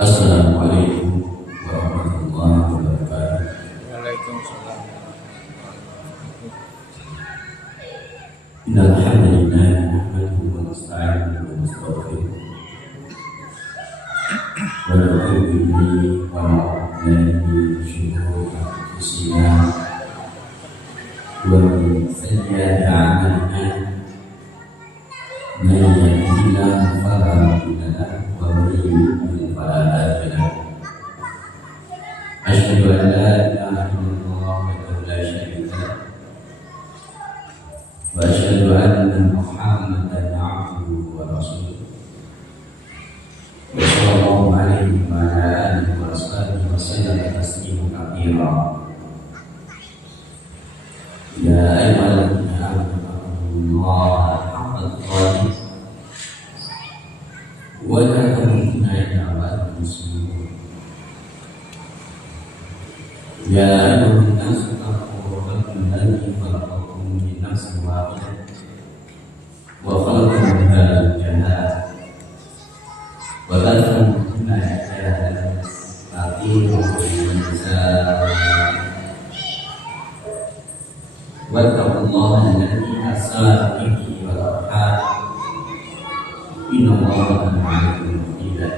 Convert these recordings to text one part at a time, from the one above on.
Assalamualaikum warahmatullahi wabarakatuh. Waalaikumsalam. Innal hamdalillah nahmaduhu wa nasta'inuhu wa nastaghfiruh. Wa na'udzu billahi wa na'udzu min shururi anfusina wa min sayyiati a'malina. Man yahdihillahu fala mudilla lahu wa man yudlil fala hadiya lahu. Asyhadu an la ilaha illallah wahdahu la syarika lahu wa asyhadu anna Muhammadan 'abduhu wa rasuluh. Wa sallallahu alaihi wa ala alihi wa sahbihi wa sallam tasliman katsira. Ya ayyuhalladzina amanu taqullaha haqqa tuqatih wa la tamutunna illa wa antum muslimun. Ya ayyuhan nasu taqu rabbakum alladzi khalaqakum min nafsin wahidah wa khalaqa minha zawjaha wa ba'atha minhuma rijalan kathiran wa nisaa. Wattaqullaha alladzi tasaaluna bihi wal arham innallaha kana 'alaykum raqiba.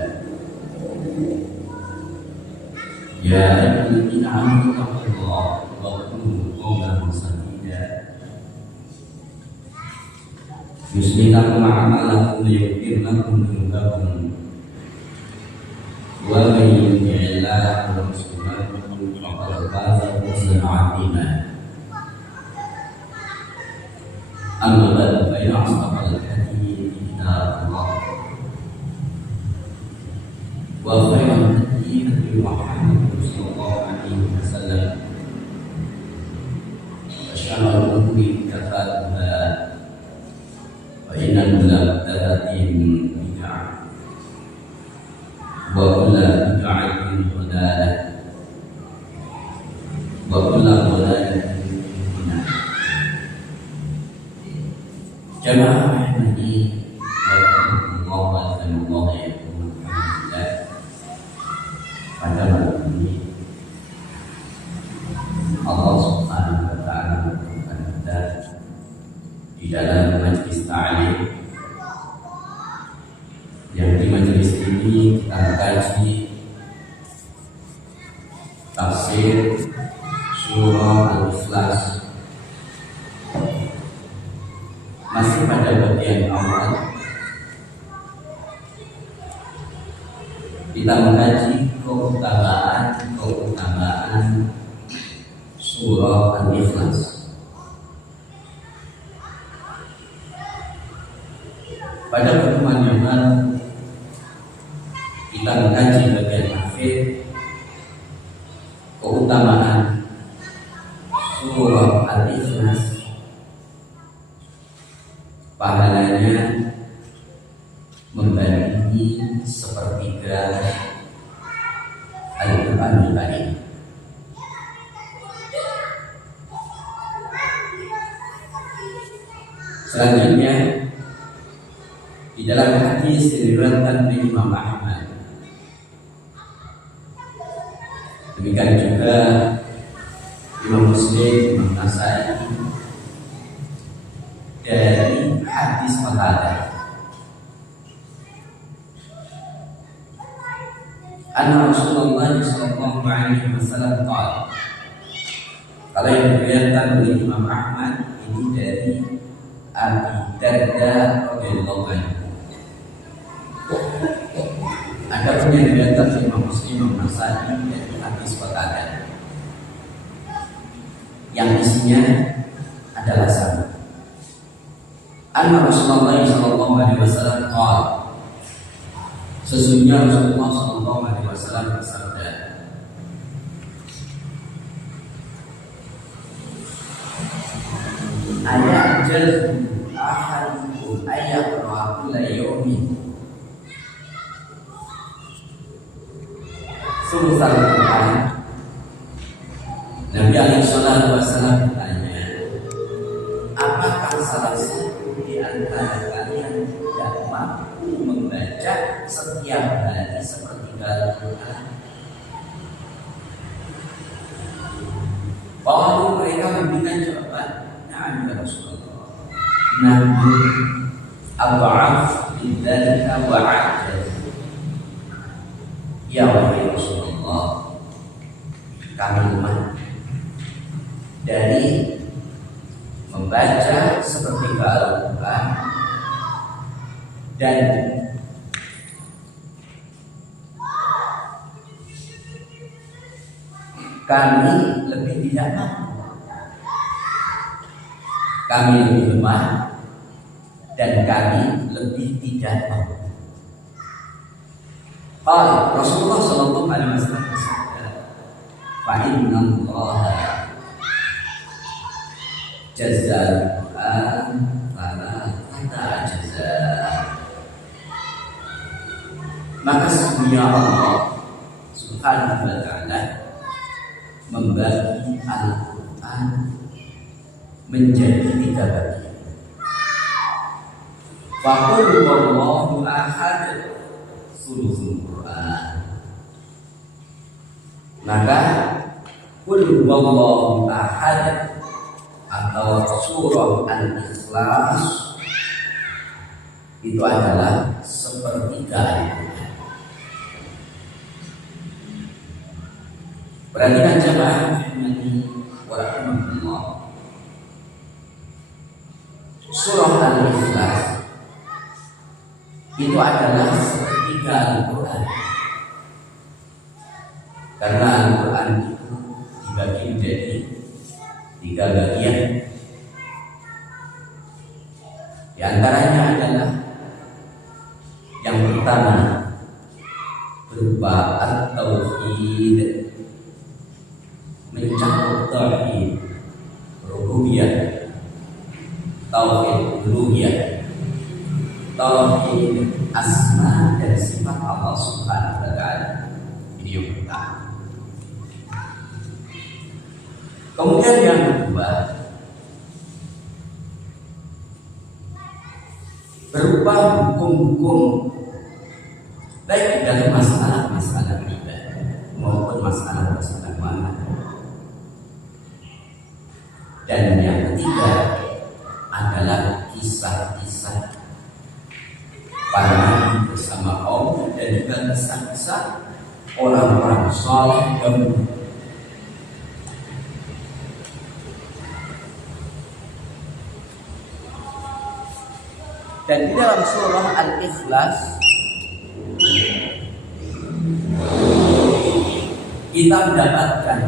Ya ayyuhalladzina amanu taqullaha wa qulu qawlan sadida yuslih lakum a'malakum wa yaghfir lakum dhunubakum wa man yuti'illaha wa rasulahu faqad faza fawzan 'azima. Amma ba'du, fa inna asdaqal hadithi kitabullah wa khairal hadi hadi Muhammad sallallahu alaihi wasallam wa syarrul umuri muhdatsatuha wa inna kulla muhdatsatin bid'ah wa kulla bid'atin dhalalah wa kulla dhalalatin finnar. Jamaah rahimani wa rahmatullah alhamdulillah. Pada malam ini Allah Subhanahu wa ta'ala mempertemukan kita di dalam majelis ta'lim, yang di majelis ini kita mengkaji tafsir surah Al-Ikhlas. Masih pada bagian awal kita mengkaji keutamaan surah Al-Ikhlas. Pada pertemuan yang lalu kita mengkaji bagian akhir keutamaan surah Al-Ikhlas. Pahalanya membandingi sepertiga Al-Quranul Karim. Selanjutnya di dalam hadis yang diriwayatkan oleh Imam Ahmad, demikian juga Imam Muslim, Imam Nasai, dari hadis Qatadah, anna Rasulullah sallallahu alaihi wasallam qala. Kalau yang diriwayatkan oleh Imam Ahmad ini dari Abi Darda radhiyallahu anhu. Ada pun yang diriwayatkan oleh Imam Muslim, Imam Nasai dari hadis Qatadah, yang isinya adalah sama. Anna Rasulullah sallallahu alaihi wasallam qala. Sesungguhnya Rasulullah sallallahu alaihi wasallam bersabda, ayat jazmu ahadukum ayat kulla yawmin sulusal Quran. Nabi alaihi salatu wasallam bertanya, apakah salah satu di antara kalian tidak mampu membaca setiap hari sepertiga adhaf min dzalika wa ajaz. Ya wahai Rasulullah, kami lemah dari membaca sepertiga Al-Quran dan kami lebih tidak mampu. Kami lebih lemah dan kami lebih tidak mampu. Rasulullah Shallallahu Alaihi Wasallam bersabda, "Fa inna Allah jazal Quran fala kata jazal." Maka sesungguhnya Allah Subhanahu wa Ta'ala membagi Al-Quran menjadi 3 bagian. Faqul wallahu ahad sulusul Quran. Maka qul wallahu ahad atau surah Al-Ikhlas itu adalah sepertiga Al-Quran. Perhatikan jemaah rahimani wa rahimakumullah. Surah Al-Ikhlas itu adalah sepertiga Al-Quran. Karena Al-Quran itu dibagi menjadi 3 bagian. Di antaranya adalah yang pertama berupa At-Tauhid, mencakup tauhid rububiyah, tauhid uluhiyah, tauhid asma dan sifat Allah Subhanahu wa Ta'ala. Ini yang pertama. Kemudian yang kedua berupa hukum-hukum baik dalam masalah-masalah ibadah maupun masalah-masalah mana. Dan yang ketiga adalah kisah-kisah para nabi bersama kaum dan juga kisah-kisah orang-orang saleh dahulu. Dan di dalam surah Al-Ikhlas kita mendapatkan,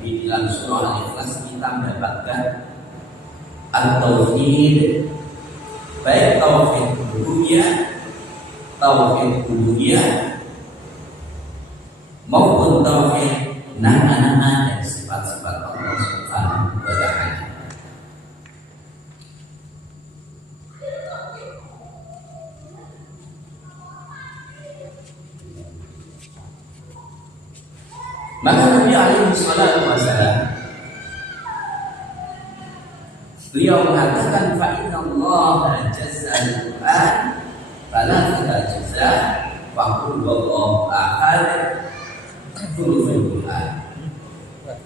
di dalam surah Al-Ikhlas kita mendapatkan At-Tauhid, baik tauhid rububiyah, tauhid uluhiyah maupun tauhid nama-nama dan sifat-sifat Allah Subhanahu wa Ta'ala. Maka Nabi alaihi salatu wasallam beliau mengatakan fa inna Allah jazal Quran fala jaza wa qul wallahu ahad sulusul Quran.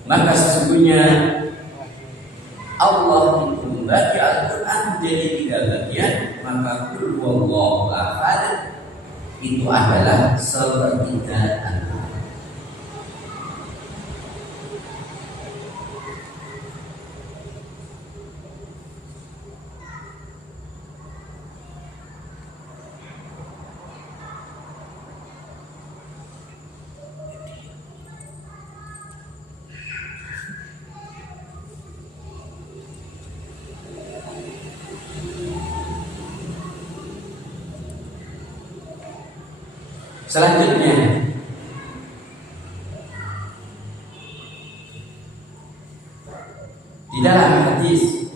Maka sesungguhnya Allah itu membagi Al-Quran menjadi 3 bagian. Maka qul wallahu ahad itu adalah sepertiga Al-Quran. Selanjutnya di dalam hadis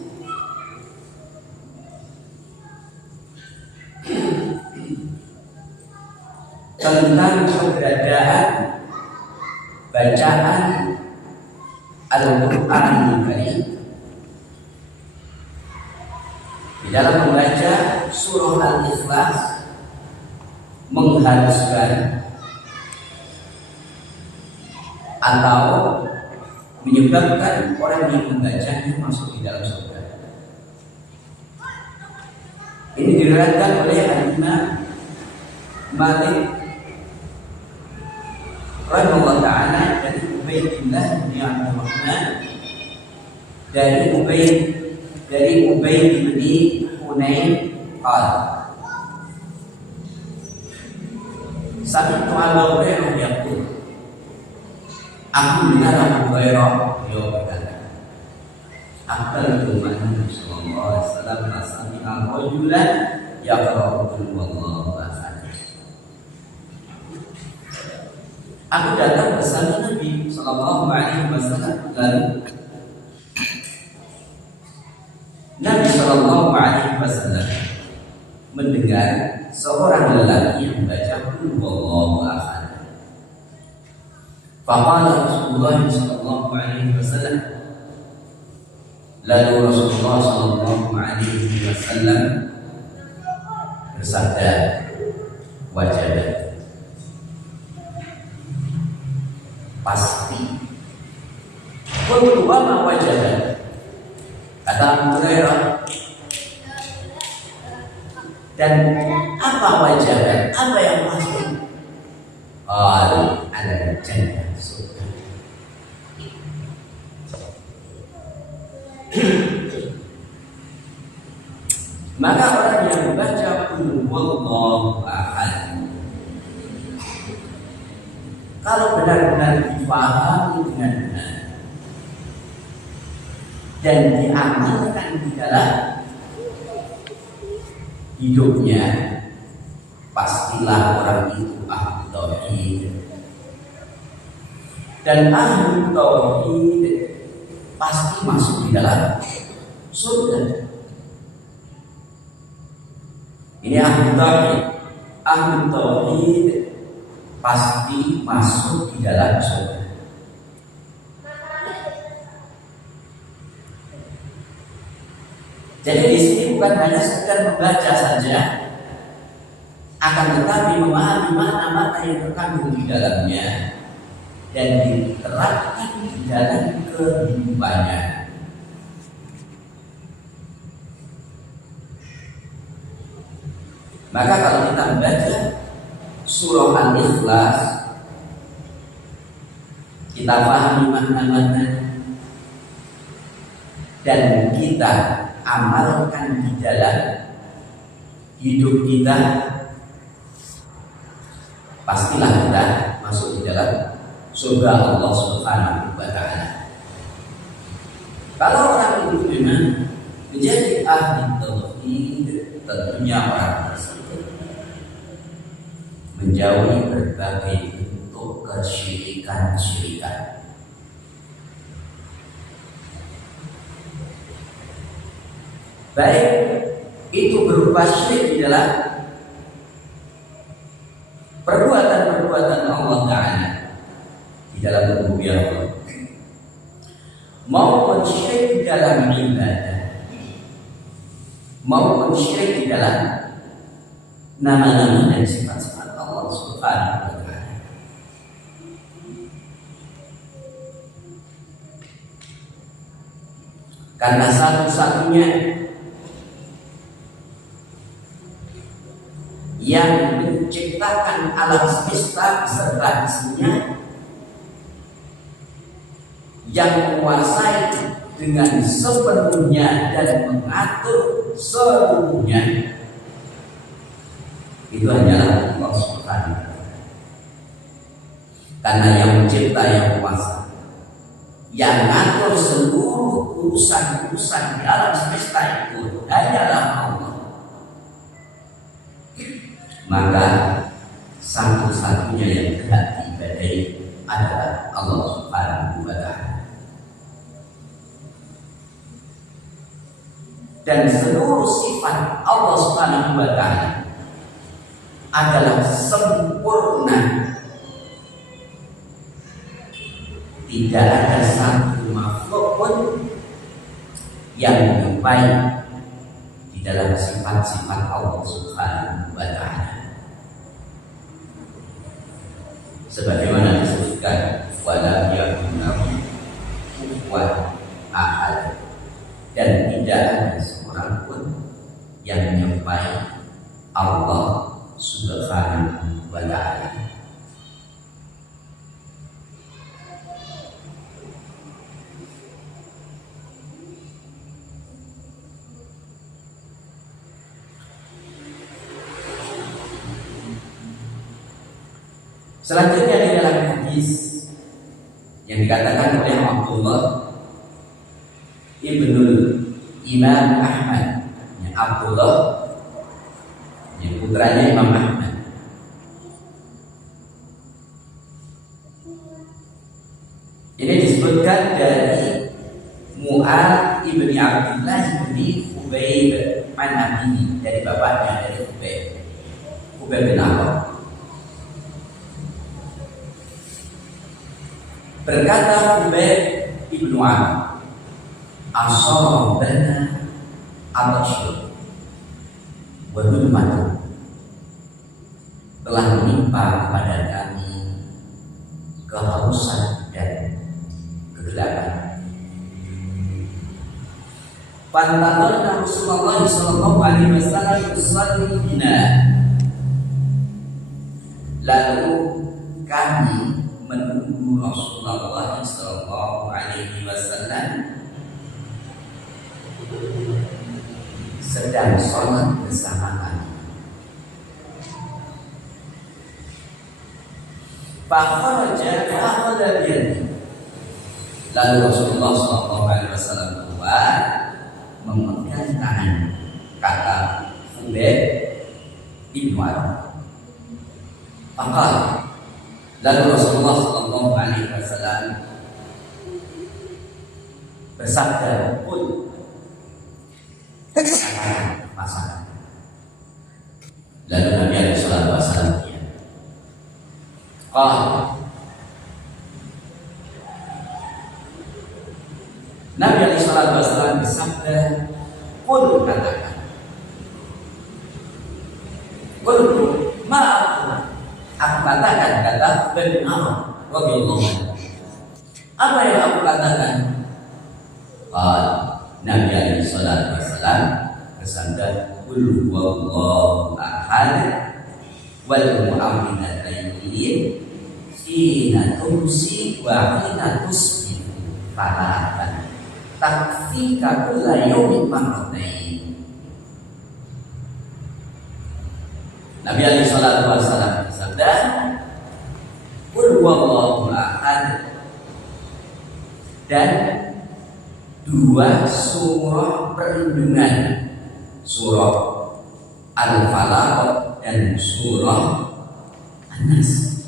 tentang keberadaan bacaan Al-Quran Karim, di dalam membaca surah Al-Ikhlas mengharuskan atau menyebabkan orang yang membacanya masuk di dalam surga. Ini diriwayatkan oleh Imam Malik rahimahullah ta'ala dari Ubaidillah bin Abdurrahman dari Ubaid bin Hunain qala sami'tu Abu Hurairah yaqul, aku mendengar Abu Hurairah beliau berkata, akhbartu Nabi sallallahu alaihi wasallam sami'a rajulan yaqra'u qul huwallahu ahad. Aku datang bersama Nabi sallallahu alaihi wasallam, lalu Nabi sallallahu alaihi wasallam mendengar seorang lelaki yang membaca qul huwallahu ahad. Faqala Rasulullah sallallahu alaihi wasallam, lalu Rasulullah sallallahu alaihi wasallam bersabda, wajabat, pasti. Qul wa ma wajabat, kata Abu Hurairah, dan apa wajabat, apa yang pasti? Ada jannah, surga. Maka orang yang membaca qul huwallahu ahad, kalau benar-benar difahami dengan benar dan diamalkan di dalam hidupnya, pastilah orang itu ahli tauhid. Dan ahli tauhid pasti masuk di dalam surga. Ini ahli tauhid. Ahli tauhid pasti masuk di dalam surga. Jadi di sini bukan hanya sekedar membaca saja, akan tetapi memahami makna-makna yang terkandung di dalamnya dan diterapkan di dalam kehidupannya. Maka kalau kita membaca surah Al-Ikhlas, kita pahami makna-makna dan kita amalkan di dalam hidup kita, pastilah kita masuk di dalam surga Allah Subhanahu wa ta'ala. Kalau orang itu memang menjadi ahli tauhid, tentunya orang tersebut menjauhi berbagai bentuk kesyirikan-syirikan. Baik itu berupa syirik di dalam perbuatan-perbuatan Allah Ta'ala di dalam rububiyah Allah, maupun syirik di dalam ibadah, maupun syirik di dalam nama-nama dan sifat-sifat Allah Subhanahu wa ta'ala. Karena satu-satunya yang menciptakan alam semesta beserta isinya, yang menguasai dengan sepenuhnya dan mengatur seluruhnya, itu hanyalah Allah Subhanahu wa ta'ala. Karena yang mencipta, yang menguasai, yang mengatur seluruh urusan-urusan di alam semesta itu hanyalah Allah. Maka satu-satunya yang berhak diibadahi adalah Allah Subhanahu wa ta'ala. Dan seluruh sifat Allah Subhanahu wa ta'ala adalah sempurna. Tidak ada satu makhluk pun yang menyerupai di dalam sifat-sifat Allah Subhanahu wa ta'ala. Sebagaimana disebutkan, wala yakunahu kufuwan ahad, dan tidak ada seorang pun yang menyerupai Allah Subhanahu wa ta'ala. Selanjutnya di dalam hadis yang dikatakan oleh Abdullah ibnul Imam Ahmad, yang Abdullah yang putranya Imam Ahmad, ini disebutkan dari Mu'ad ibni Abdullah ibni Khubayb an abihi, dari bapaknya, dari Khubayb bin Awad. Berkata Khubayb ibnu Awad, asabana atasy wa dhulmatu, telah menimpa kepada kami kehausan dan kegelapan. Pantalarna Rasulullah sallallahu alaihi wasallam yusalli bina, lalu kami menunggu Rasulullah sallallahu alaihi wasallam sedang sholat bersama kami. Fakharaja fa'akhadha biyadihi, lalu Rasulullah sallallahu alaihi wasallam keluar memegang tangan, kata Khubayb bin Awad. Faqala, lalu Rasulullah sallallahu alaihi wasallam bersabda, "Qul," katakan, masalah. Lalu Nabi alaihi salatu wasallam dia Nabi alaihi salatu wasallam bersabda, "Qul," katakan, "Qul ma aku katakan," kata bin Amr radhiyallahu anhu, "apa yang aku katakan?" Nabi alaihi salatu wasallam bersabda, "Qul huwallahu ahad wal mu'awwidhatayn hina tumsi wa hina tusbihu falatan takfika kulla yawmin marratain." Nabi alaihi salatu wasallam bersabda, "Qul huwallahu ahad," dan dua surah perlindungan, surah Al-Falaq dan surah An-Nas,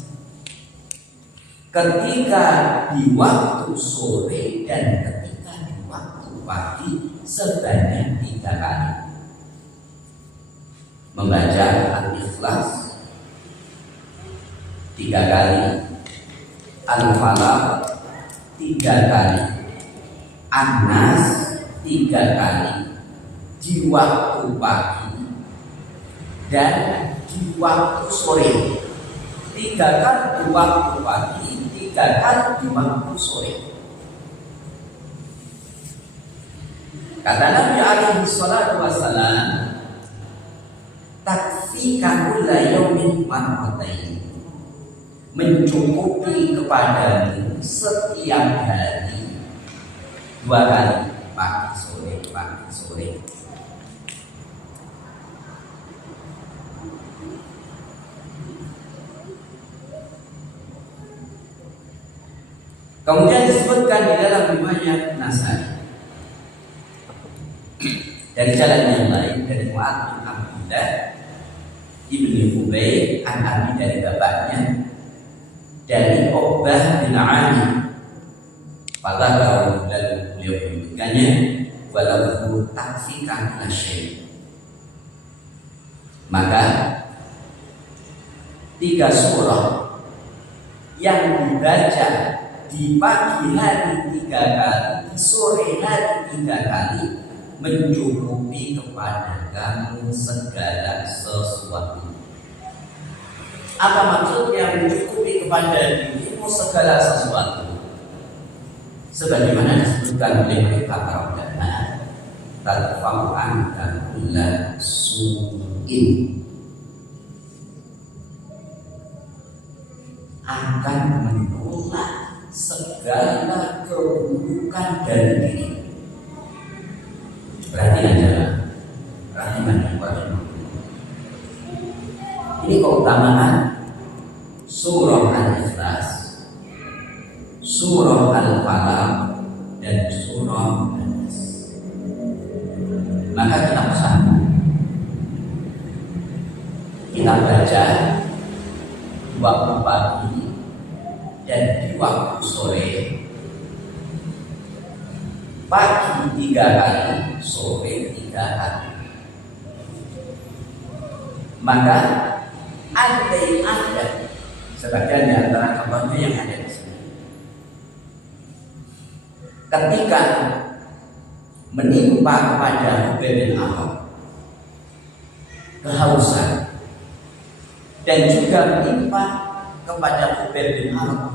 ketika di waktu sore dan ketika di waktu pagi sebanyak 3 kali. Membaca Al-Ikhlas 3 kali, Al-Falaq 3 kali, An-Nas 3 kali di waktu pagi dan di waktu sore. 3 kali di waktu pagi, 3 kali di waktu sore. Kata Nabi alaihi salatu wasallam, takfika kulla yawmin marratain, mencukupi kepadamu setiap hari 2 kali, pagi sore, pagi sore. Kemudian disebutkan di dalam riwayat Nasai dari jalan yang lain, dari Mu'ad bin Abdullah ibni Khubayb an Abi, dari bapaknya, dari Uqbah bin Amir. Pada kalau lalu beliau menyebutkannya, walau takfikan nasyai, maka 3 surah yang dibaca di pagi hari 3 kali, di sore hari 3 kali, mencukupi kepada kamu segala sesuatu. Apa maksudnya mencukupi kepada dirimu segala sesuatu? Sebagaimana disebutkan oleh mereka para ulama, tadfa'u anka kulla su'in, akan menolak segala keburukan dari diri. Perhatian jemaah, rahimani. Ini keutamaan surah Al-Ikhlas, surah Al-Falaq, dan surah An-Nas. Maka kita pesan, kita baca di waktu pagi dan di waktu sore. Pagi 3 kali, sore 3 kali. Maka andai ada sebagian di antara contohnya yang ada di sini, ketika menimpa kepada Ubay bin Ka'ab kehausan, dan juga menimpa kepada Ubay bin Ka'ab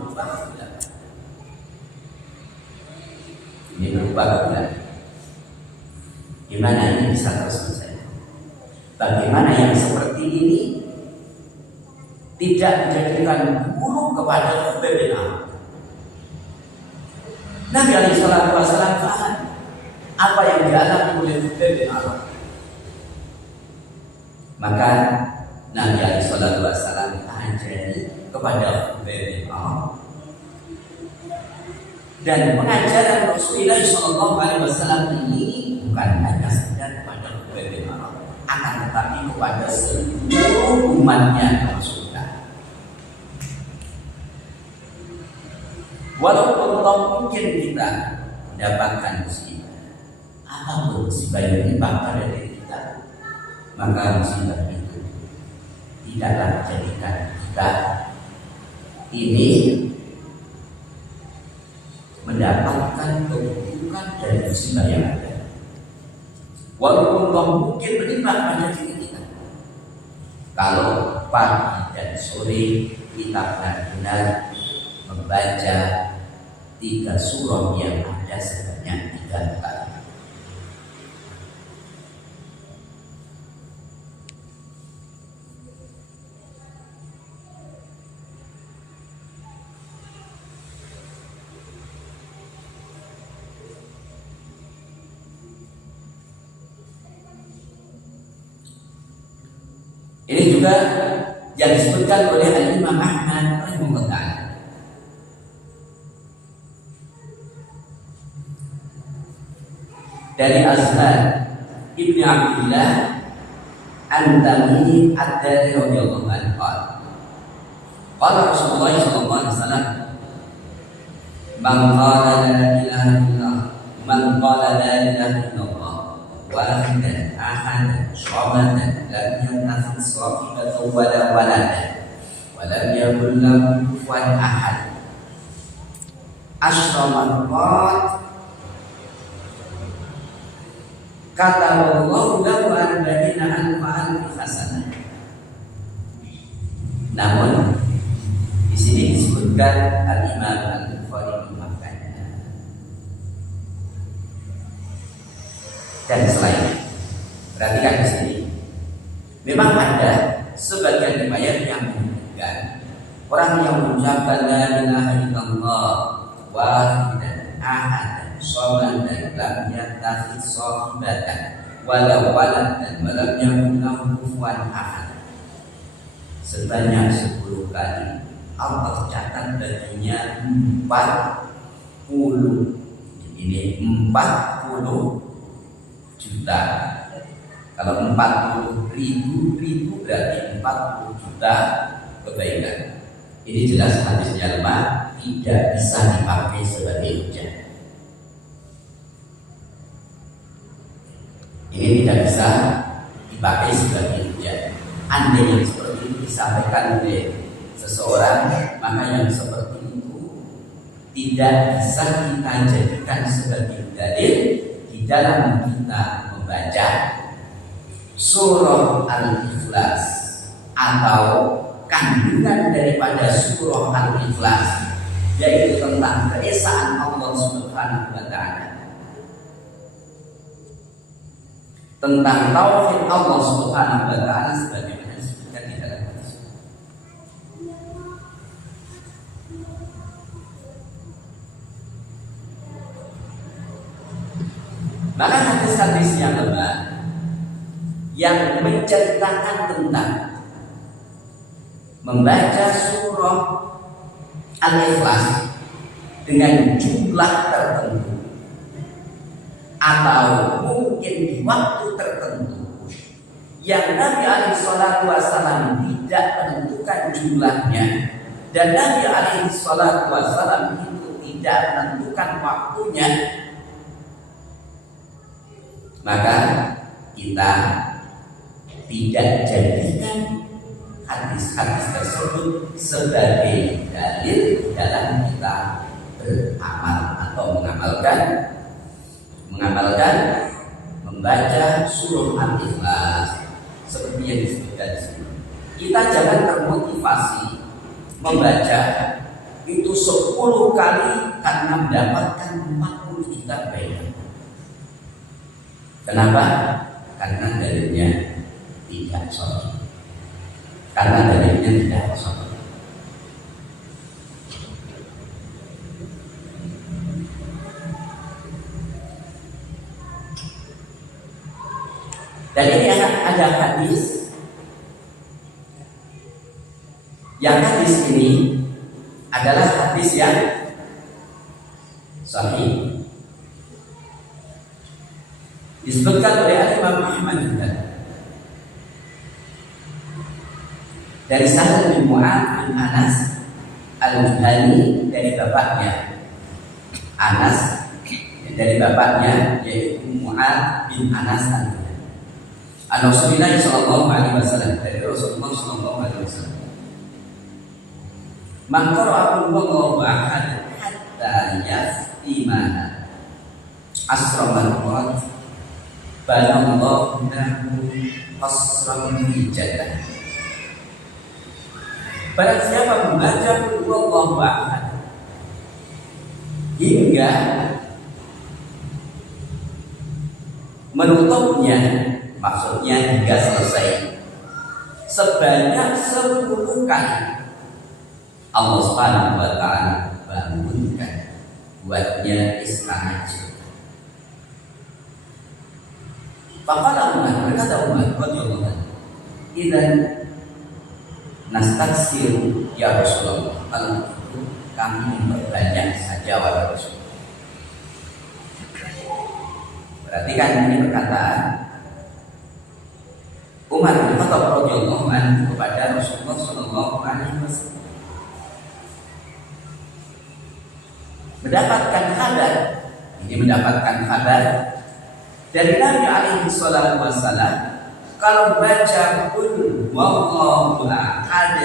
ini berupa kebulan. Gimana ini bisa terselesai? Bagaimana yang seperti ini tidak menjadikan buruk kepada Ubay bin Ka'ab? Nabi alaihi salatu wasallam paham apa yang dialami oleh Ubay bin Ka'ab. Maka Nabi alaihi salatu wasallam ajari kepada Ubay bin Ka'ab, dan pengajaran Rasulullah SAW ini bukan hanya sekedar kepada Ubay bin Ka'ab, akan tetapi kepada seluruh umatnya Rasulullah. Walaupun mungkin kita mendapatkan musibah, apapun musibah yang menimpa pada diri kita, maka musibah itu tidaklah menjadikan kita ini mendapatkan keburukan dari musibah yang ada. Walaupun mungkin menimpa pada diri kita, kalau pagi dan sore kita benar-benar membaca 3 surah yang ada sebanyak 3 kali. Ini juga yang disebutkan oleh Imam Ahmad rahimahullah. Dari Azhar Ibnu Abdullah An-Tamimi Ad-Dari radhiyallahu anhu qala Rasulullah sallallahu alaihi wasallam, man qala la ilaha illallah, man qala la ilaha illallah wahidan ahadan shamadan lam yattakhidh sahibatan wala waladan wa lam yakul lahu kufuwan ahad asyra marrat kata Allah lahu arba'ina alfan hasanah. Namun di sini disebutkan Al-Imam Al-Bukhari memakannya. Dan selain, perhatikan di sini, memang ada sebagian riwayat yang menyebutkan orang yang mengucapkan la ilaha illallah wahidan ahadan shamadan lam yattakhidh sahibatan wala waladan wa lam yakul lahu kufuwan ahad sebanyak 10 kali, Allah catat baginya 40. Ini 40 juta. Kalau 40 ribu berarti 40 juta kebaikan. Ini jelas hadisnya lemah, tidak bisa dipakai sebagai hujah. Ini tidak bisa dipakai sebagai hujah. Andai yang seperti itu disampaikan oleh seseorang, maka yang seperti itu tidak bisa kita jadikan sebagai dalil di dalam kita membaca surah Al-Ikhlas atau kandungan daripada surah Al-Ikhlas, yaitu tentang keesaan Allah Subhanahu wa ta'ala, tentang tauhid Allah Subhanahu wa ta'ala sebagaimana disebutkan di dalam hadis. Maka hadis-hadis yang lemah yang menceritakan tentang membaca surah Al-Ikhlas dengan jumlah tertentu atau mungkin di waktu tertentu yang Nabi alaihi salatu wasallam tidak menentukan jumlahnya dan Nabi alaihi salatu wasallam itu tidak menentukan waktunya, maka kita tidak jadikan hadis-hadis tersebut sebagai dalil dalam kita beramal atau mengamalkan membaca surah Al-Ikhlas seperti yang disebutkan di sini. Kita jangan termotivasi membaca itu 10 kali karena mendapatkan 40 juta pahala. Kenapa? Karena dalilnya tidak sahih. Dan ini ada hadis yang hadis ini adalah hadis yang sahih, disebutkan oleh Imam Ahmad juga dari Sa'ad bin Mu'adz bin Anas Al-Juhani dari bapaknya Anas, dari bapaknya yaitu Mu'adz bin Anas Al-Juhani. Rasulullah sallallahu alaihi wasallam, dari Rasulullah sallallahu alaihi wasallam, man qara'a Allahu ahad hatta yastimana asra marrat banallahu lahu qasran fi jannah. Barang siapa membaca Allahu ahad hingga menutupnya, maksudnya hingga selesai sebanyak 10 kali, Allah Subhanahu wa ta'ala bangunkan buatnya istana surga. Faqala Umar, berkata Umar radhiyallahu anhu, "Idzan nastaksiru ya Rasulullah." Kalau itu kami memperbanyak saja wahai Rasul. Berarti kan ini perkataan Umar bin Khattab radhiyallahu anhu kepada Rasulullah sallallahu alaihi wasallam. Mendapatkan kabar dari Nabi alaihi salatu wasallam kalau baca qul huwallahu ahad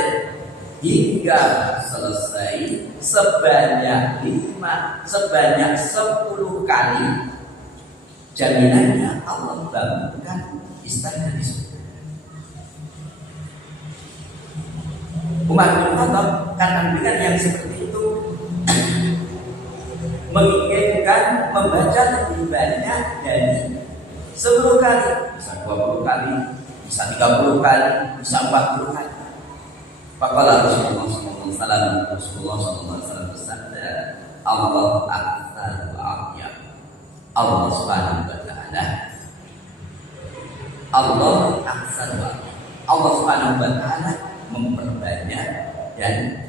hingga selesai sebanyak 10 kali, jaminannya Allah bangunkan istana di surga. Umar bin Khattab karena dengan yang seperti itu menginginkan membaca lebih banyak dari 10 kali, bisa 20 kali, bisa 30 kali, bisa 40 kali. Faqala Rasulullah sallallahu alaihi wasallam bersabda, Allah aktsar wa atyab. Allah Subhanahu wa ta'ala, Allah aktsar wa atyab. Allah Subhanahu wa ta'ala memperbanyak dan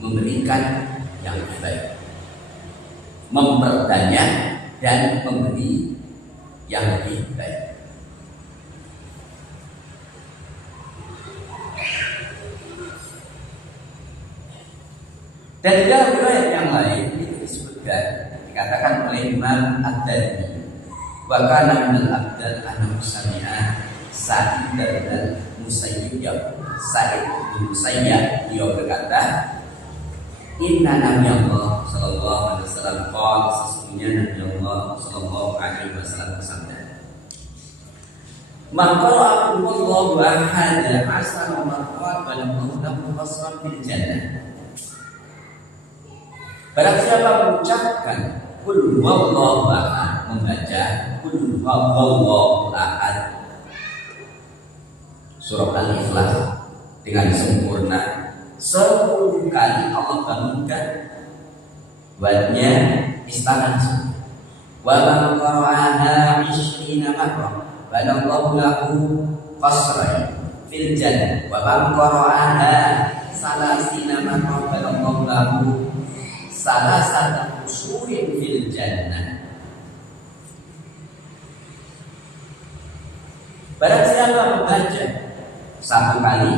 memberikan yang terbaik, memperbanyak dan memberi yang lebih baik. Dan di dalam riwayat yang lain itu disebutkan, dikatakan oleh Imam Ad-Darimi, wa kana min al-abdal annahu sami'a Sa'id bin Musayyib, Sa'id bin Musayyib dia berkata, inna Nabi Allah sallallahu alaihi wasallam qala, sesungguhnya Nabi Allah sallallahu alaihi wasallam bersabda, man qara'a Allahu ahad asara marrat balallahu lahu qasran fil jannah. Barang siapa mengucapkan qul huwallahu ahad, membaca qul huwallahu ahad surah Al-Ikhlas dengan sempurna 10 kali, Allah bangunkan buatnya istana surga. wa man qara'aha 20 marrah banallahu lahu qasran fil jannah wa man qara'aha 30 marrah banallahu lahu salasata qusurin fil jannah. Barang siapa membaca satu kali,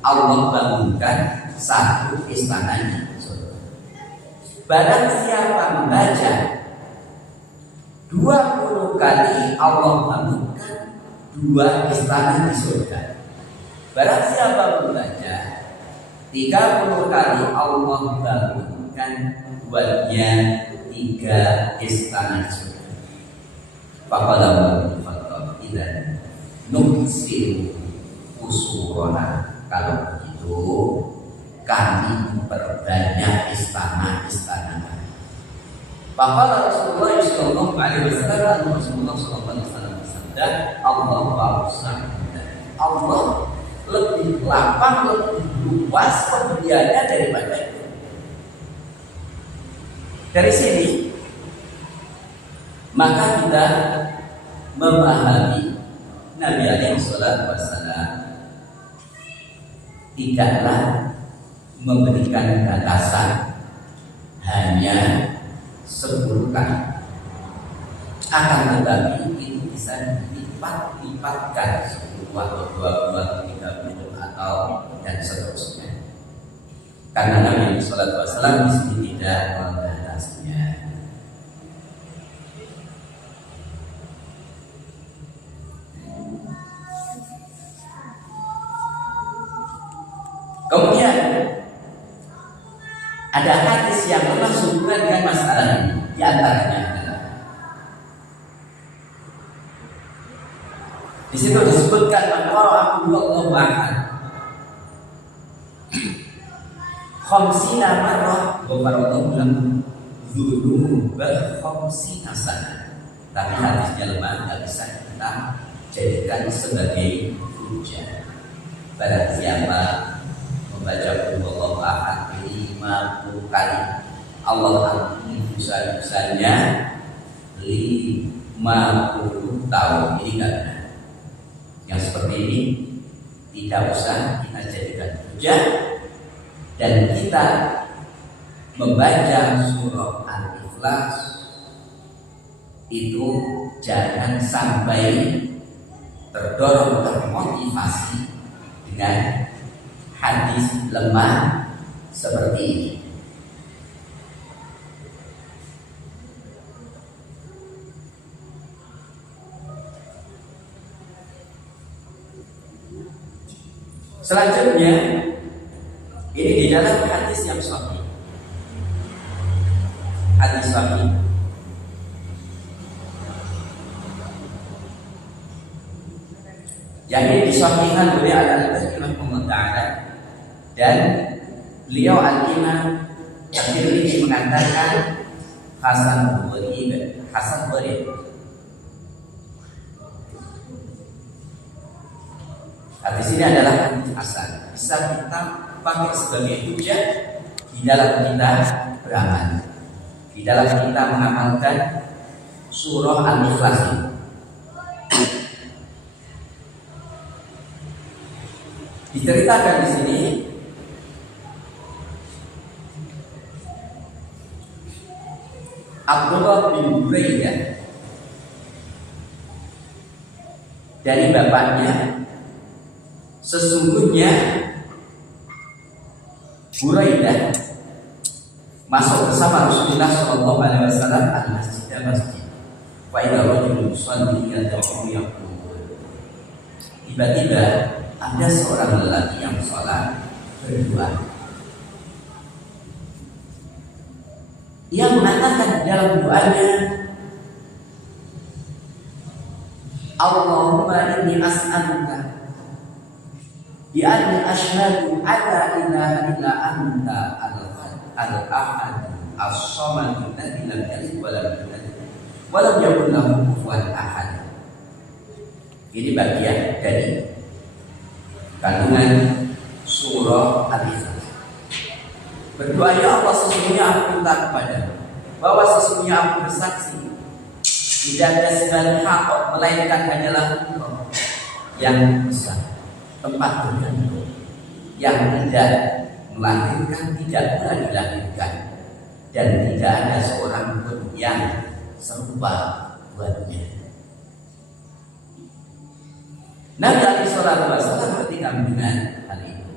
Allah bangunkan satu istananya. Barang siapa membaca 20 kali, Allah bangunkan 2 istana di surga. Barang siapa membaca 30 kali, Allah bangunkan buatnya 3 istana di surga. Faqala idan nuksiru usurona. Kalau begitu kami memperbanyak istana-istana. Faqala Rasulullah sallallahu alaihi wasallam, Rasulullah sallallahu alaihi wasallam bersabda, Allah ba'usah. Allah lebih lapang, lebih luas pemberiannya daripada itu. Dari sini maka kita memahami Nabi alaihi salatu wasallam tidaklah memberikan batasan hanya 10 kali, akan tetapi itu bisa dilipat-lipatkan 10 atau 20 atau 30 atau dan seterusnya. Karena Nabi sallallahu alaihi wasallam di sini tidak membatasinya. Kemudian ada hadis yang langsung dengan masalah ini. Di antaranya adalah di situ disebutkan bahwa Allahu ahad khamsina marrah ghafarallahu lahu dzunuba khamsina sana. Tapi hadisnya lemah, tidak bisa kita jadikan sebagai hujah. Barang siapa membaca Allahu ahad 50 kali, Allah ampuni dosa-dosanya 50 tahun. Ini enggak benar. Yang seperti ini tidak usah kita jadikan hujah, dan kita membaca surah Al-Ikhlas itu jangan sampai terdorong, termotivasi dengan hadis lemah seperti ini. Selanjutnya ini di dalam hadis yang sahih, hadis sahih yang ini disahihkan oleh Al-Albani rahimahullah ta'ala, dan beliau Al-Imam At-Tirmidzi mengatakan hasan gharib, hasan gharib. Hadis ini adalah hadis hasan, bisa kita pakai sebagai hujah di dalam kita beramal, di dalam kita mengamalkan surah Al-Ikhlas ini. Diceritakan di sini Abdullah bin Buraidah dari bapaknya, sesungguhnya Buraidah masuk bersama Rasulullah sallallahu alaihi wasallam al-masjid. Wa idza rajulun yusalli yad'u yaqul. Tiba-tiba ada seorang lelaki yang sholat berdua. Dia mengatakan dalam doanya, Allahumma inni as'aluka bi anni asyhadu alla ilaha illa anta al-ahad as-samad alladzi lam yalid wa lam yulad wa lam yakul lahu kufuwan ahad. Ini bagian dari kandungan surah Al-Ikhlas. Berdoa, ya Allah, sesungguhnya aku minta kepadamu bahwa sesungguhnya aku bersaksi Tidak ada segala hak melainkan hanyalah Allah yang besar, tempat bergantung, yang tidak melahirkan, tidak pula dilahirkan, dan tidak ada seorang pun yang serupa buatnya. Nabi alaihi salatu wasallam ketika mendengar hal itu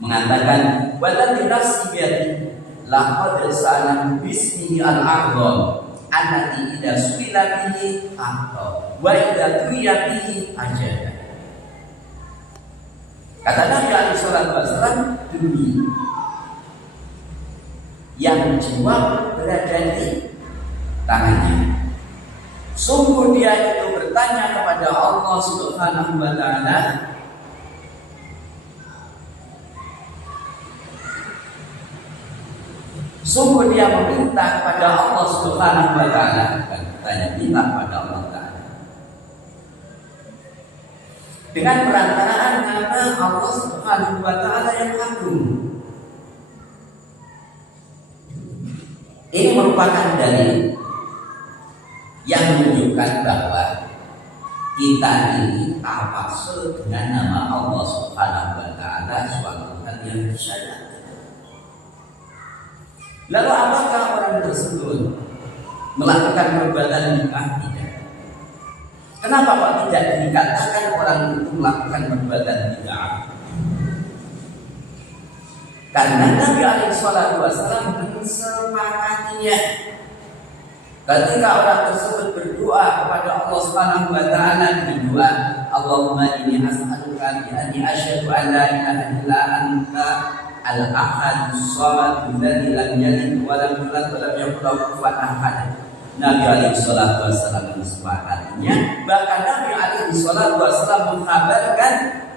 mengatakan, "Wallazi nafsi biyadi laqad sa'ala bismihi al-a'zam allati idza su'ila bihi a'ta wa idza du'iya bihi ajaba." Kata Nabi alaihi salatu wasallam, demi yang jiwa berada di tangannya, sungguh dia itu bertanya kepada Allah Subhanahu wa ta'ala sungguh dia meminta kepada Allah Subhanahu wa ta'ala, dan bertanya minta kepada Allah Ta'ala dengan perantaraan nama Allah Subhanahu wa ta'ala yang agung. Ini merupakan dalil yang menunjukkan bahwa kita ini tawasul dengan nama Allah Subhanahu wa ta'ala, suatu hal yang syariat. Lalu apakah orang tersebut melakukan perbuatan bid'ah? Tidak. Kenapa Pak tidak dikatakan orang itu melakukan perbuatan bid'ah? Karena Nabi alaihi salatu wasallam mensepakatinya. Ketika orang tersebut berdoa kepada Allah Subhanahu wa ta'ala dengan doa, Allahumma inni as'aluka bi anni asyhadu an la ilaha illa anta al-ahad as-samad alladzi lam yalid wa lam yulad wa lam yakul lahu kufuwan ahad. Nabi alaihi salatu wasallam mensepakatinya. Bahkan Nabi alaihi salatu wasallam mengkabarkan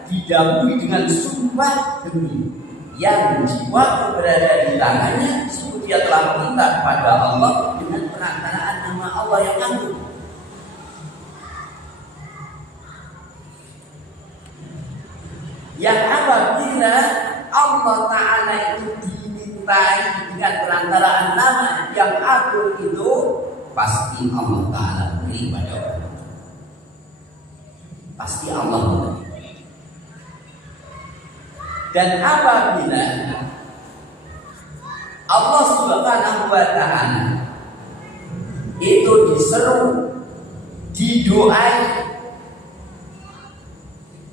didahului dengan sumpah demi yang jiwa berada di tangannya, sungguh dia telah meminta kepada Allah dengan perantaraan nama Allah yang agung. Yang apabila Allah Ta'ala itu dimintai dengan perantaraan nama yang agung itu, pasti Allah Ta'ala memberi pada orang. Pasti Allah memberi. Dan apabila Allah Subhanahu wa ta'ala itu diseru, didoai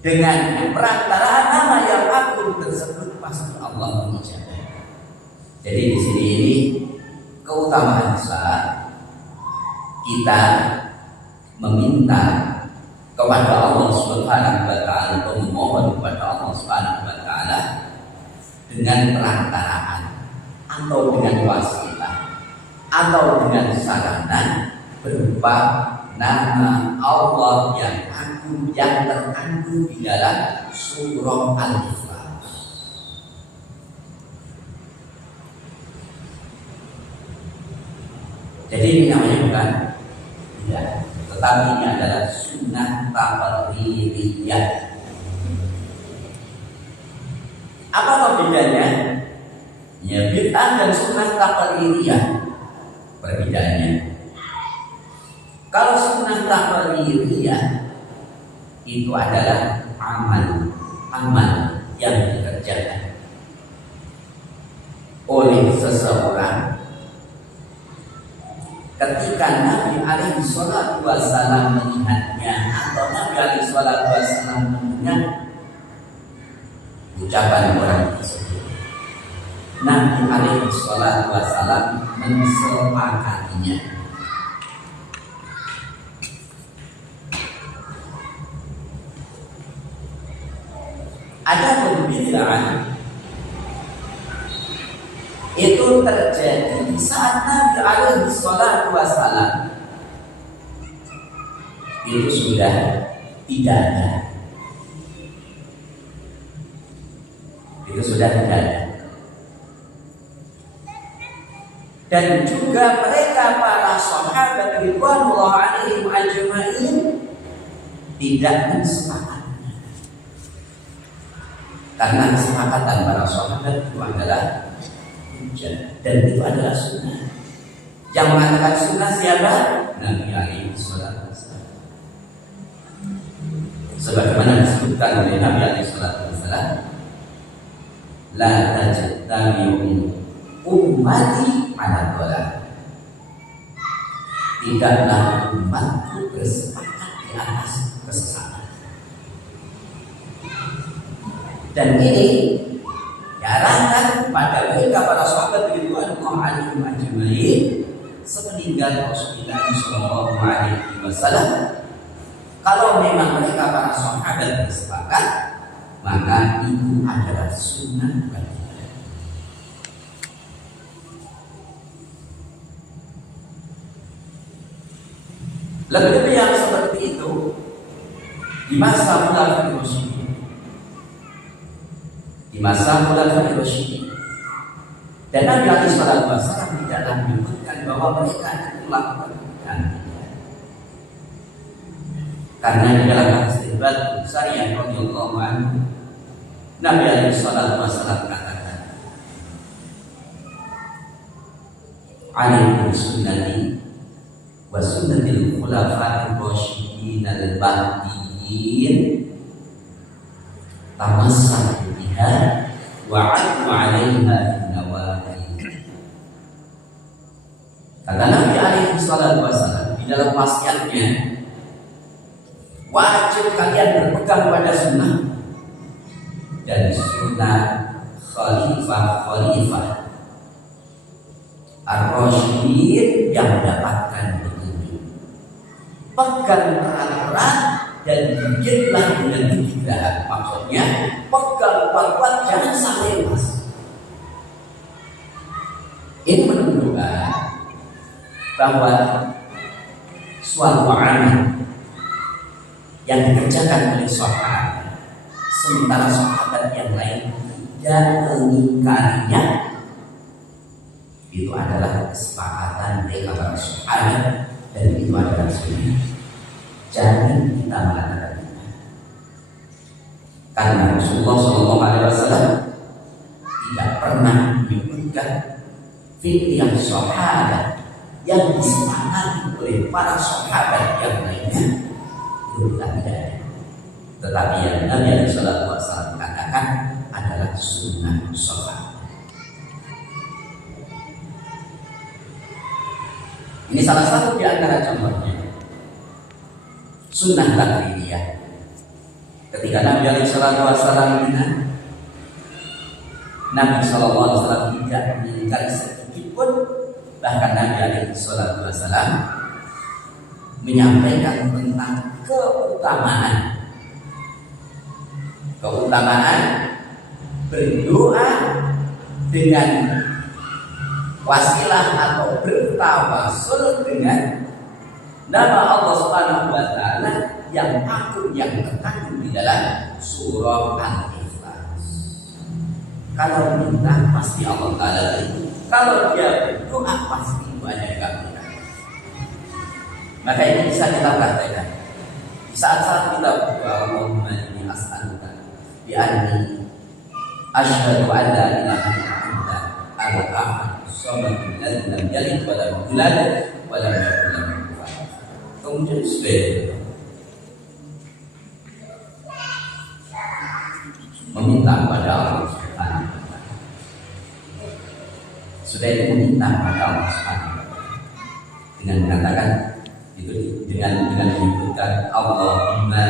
dengan perantaraan nama yang agung tersebut, pasti Allah menjawab. Jadi di sini ini keutamaan saat kita meminta kepada Allah Subhanahu wa ta'ala atau memohon kepada Allah Subhanahu wa ta'ala dengan perantaraan atau dengan wasilah atau dengan sarana berupa nama Allah yang agung yang terkandung di dalam surah Al-Ikhlas. Jadi ini namanya bukan tidak, tetapi ini adalah sunnah taqririyah. Apa bedanya? Ya, bid'ah dan sunnah taqririyah perbedaannya. Kalau sunnah taqririyah itu adalah amal yang dikerjakan oleh seseorang ketika Nabi alaihi salatu wasallam melihatnya atau Nabi alaihi salatu wasallam mendengar ucapan orang tersebut. Nabi alaihi salatu wasallam mensepakatinya. Ada bid'ah itu terjadi di saat Nabi alaihi salatu wasallam itu sudah tidak ada. Itu sudah tidak ada. Dan juga mereka para sahabat ridwanullah alaihim ajma'in tidak mensepakati. Karena kesepakatan para sahabat itu adalah hujjah dan itu adalah sunnah. Yang mengatakan sunnah siapa? Nabi alaihi salatu wasallam. Sebagaimana disebutkan oleh Nabi alaihi salatu wasallam, la tajtami'u ummati ala dhalal. Tidaklah umatku bersepakat di atas kesesatan. Dan ini diarahkan pada mereka para sahabat radhiyallahu anhum ajma'in sepeninggal Rasulullah sallallahu alaihi wasallam. Kalau memang mereka para sahabat bersepakat, maka itu adalah sunnah bagi kita. Lebih yang seperti itu di masa Khulafaur Rasyidin. Di masa Khulafaur Rasyidin, dan Nabi alaihi salatu wasallam tidaklah menyebutkan bahwa mereka itu melakukan bid'ah. Karena di dalam hadis riwayat Sa'id radhiyallahu anhu, Nabi alaihi salatu wasallam katakan, "Alaikum sunnati wa sunnatil khulafa'ir rasyidin al-mahdiyyin, tamassaku biha wa 'addu 'alaiha bin-nawahi." Kata Nabi alaihi salatu wasallam di dalam wasiatnya, wajib kalian berpegang pada sunnah dan sunnah khalifah ar-rasyidin yang mendapatkan petunjuk. Pegang erat-erat dan gigitlah dengan gigit lahap. Maksudnya pegang kuat-kuat, jangan sampai lepas. Ini menunjukkan bahwa suatu amal yang dikerjakan oleh sahabat, sementara sahabat yang lain tidak mengingkarinya, itu adalah kesepakatan mereka para sahabat dan itu adalah sunnah. Jangan kita mengatakan itu. Karena Rasulullah SAW tidak pernah menyebutkan fikih yang sahabat yang disepakati oleh para sahabat yang lainnya. Tidak ada. Tetapi yang Nabi sallallahu alaihi wasallam katakan adalah sunnah sahabat. Ini salah satu di antara contohnya. Sunnah takririyah. Ketika Nabi sallallahu alaihi wasallam meninggal, Nabi sallallahu alaihi wasallam tidak mengingkari sedikit pun, bahkan Nabi sallallahu alaihi wasallam menyampaikan tentang keutamaan berdoa dengan wasilah atau bertawasul dengan nama Allah Subhanahu wa taala yang agung, yang terkandung di dalam surah Al-Ikhlas. Kalau minta pasti Allah taala beri. Kalau dia berdoa pasti doanya dikabulkan. Maka ini bisa kita praktekkan. Di saat-saat kita berdoa, Allahumma inni as'aluka bi anni asyhadu an la ilaha illa anta al-ahad as-samad alladzi lam yalid wa lam yulad wa lam yakul lahu kufuwan ahad. Kemudian sudah meminta kepada Allah Subhanahu wa taala. Sudah itu meminta kepada Allah Subhanahu wa taala dengan mengatakan itu dengan menyebutkan Allahumma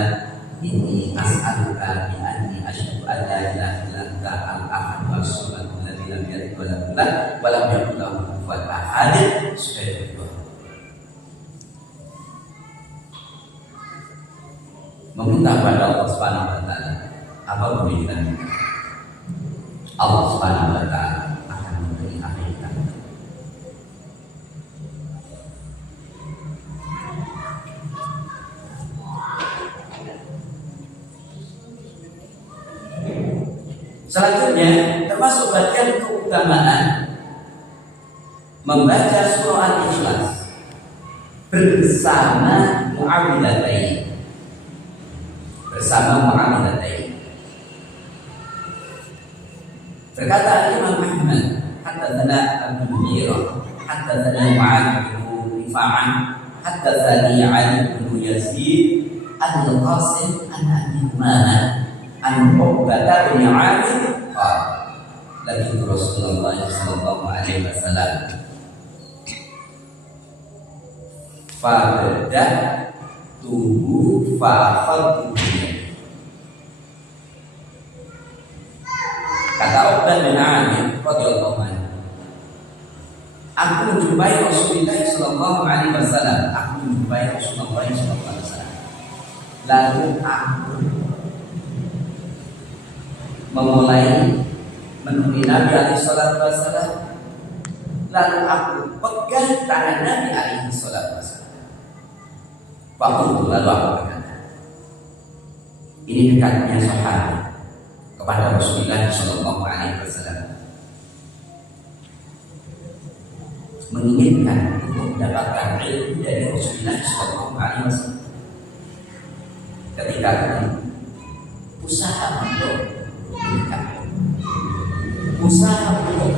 inni as'aluka bi anni asyhadu an la ilaha illa anta al-ahad as-samad alladzi lam yalid wa lam yulad wa lam yakul lahu kufuwan ahad. Sudah itu meminta kepada Allah Subhanahu wa taala apa boleh kita minta. Allah Subhanahu wa taala akan memberi apa yang kita minta. Selanjutnya termasuk bagian keutamaan membaca surah Al-Ikhlas bersama mu'awwidhatain. Berkata Imam Ahmad, haddatsana Abu Hurairah, haddatsana Mu'adz bin Rifa'ah, haddatsani Ali bin Yazid Al-Qasim an Abi Umayyah an Uqbah bin Amir qala laqitu Rasulullah sallallahu alaihi wasallam fabada tubuh fa'afadu. Kata Uqbah bin Amir radhiyallahu anhu, aku menjumpai Rasulullah sallallahu alaihi wasallam. Aku menjumpai Rasulullah sallallahu alaihi wasallam. Lalu aku memulai menemui Nabi alaihi salatu wasallam. Lalu aku pegang tangan Nabi alaihi salatu wasallam. Waktu lalu aku berkata, ini dekatnya sahabat kepada Rasulullah sallallahu alaihi wasallam, menginginkan untuk mendapatkan ilmu dari Rasulullah sallallahu alaihi wasallam. Ketika itu usaha untuk mendekat, usaha untuk